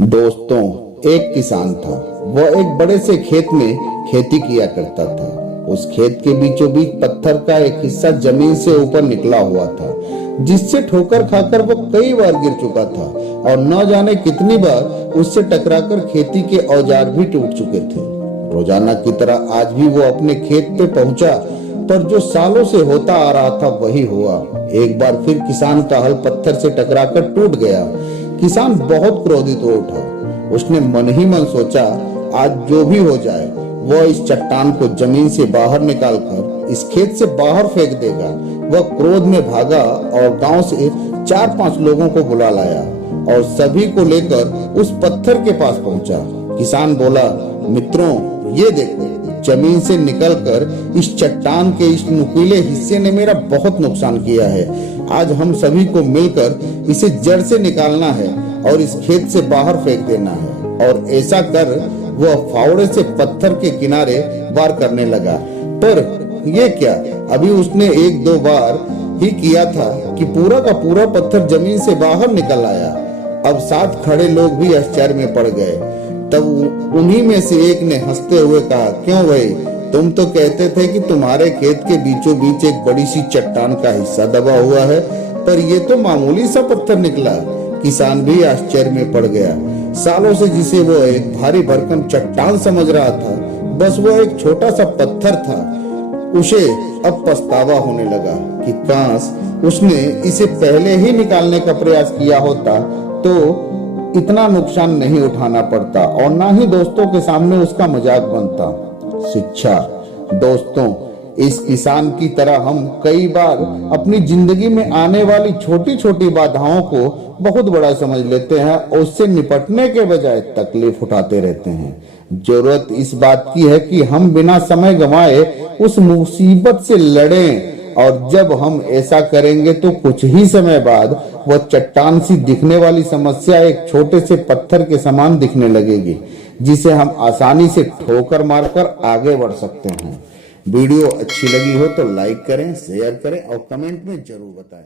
दोस्तों, एक किसान था। वह एक बड़े से खेत में खेती किया करता था। उस खेत के बीचों बीच पत्थर का एक हिस्सा जमीन से ऊपर निकला हुआ था, जिससे ठोकर खाकर वो कई बार गिर चुका था और न जाने कितनी बार उससे टकराकर खेती के औजार भी टूट चुके थे। रोजाना की तरह आज भी वो अपने खेत पे पहुंचा, पर जो सालों से होता आ रहा था वही हुआ। एक बार फिर किसान का हल पत्थर से टकराकर टूट गया। किसान बहुत क्रोधित हो उठा। उसने मन ही मन सोचा, आज जो भी हो जाए वह इस चट्टान को जमीन से बाहर निकालकर इस खेत से बाहर फेंक देगा। वह क्रोध में भागा और गांव से 4-5 लोगों को बुला लाया और सभी को लेकर उस पत्थर के पास पहुंचा। किसान बोला, मित्रों, ये देखो, जमीन से निकलकर इस चट्टान के इस नुकीले हिस्से ने मेरा बहुत नुकसान किया है। आज हम सभी को मिलकर इसे जड़ से निकालना है और इस खेत से बाहर फेंक देना है। और ऐसा कर वह फावड़े से पत्थर के किनारे वार करने लगा। पर ये क्या, अभी उसने 1-2 बार ही किया था कि पूरा का पूरा पत्थर जमीन से बाहर निकल आया। अब साथ खड़े लोग भी आश्चर्य में पड़ गए। तब उन्हीं में से एक ने हंसते हुए कहा, क्यों भाई, तुम तो कहते थे कि तुम्हारे खेत के बीचों बीच एक बड़ी सी चट्टान का हिस्सा दबा हुआ है, पर ये तो मामूली सा पत्थर निकला। किसान भी आश्चर्य में पड़ गया। सालों से जिसे वो एक भारी भरकम चट्टान समझ रहा था, बस वो एक छोटा सा पत्थर था। उसे अब पछतावा होने लगा कि काश उसने इसे पहले ही निकालने का प्रयास किया होता तो इतना नुकसान नहीं उठाना पड़ता और ना ही दोस्तों के सामने उसका मजाक बनता। शिक्षा, दोस्तों, इस किसान की तरह हम कई बार अपनी जिंदगी में आने वाली छोटी छोटी बाधाओं को बहुत बड़ा समझ लेते हैं और उससे निपटने के बजाय तकलीफ उठाते रहते हैं। जरूरत इस बात की है कि हम बिना समय गंवाए उस मुसीबत से लड़ें, और जब हम ऐसा करेंगे तो कुछ ही समय बाद वह चट्टान सी दिखने वाली समस्या एक छोटे से पत्थर के समान दिखने लगेगी, जिसे हम आसानी से ठोकर मारकर आगे बढ़ सकते हैं। वीडियो अच्छी लगी हो तो लाइक करें, शेयर करें और कमेंट में जरूर बताएं।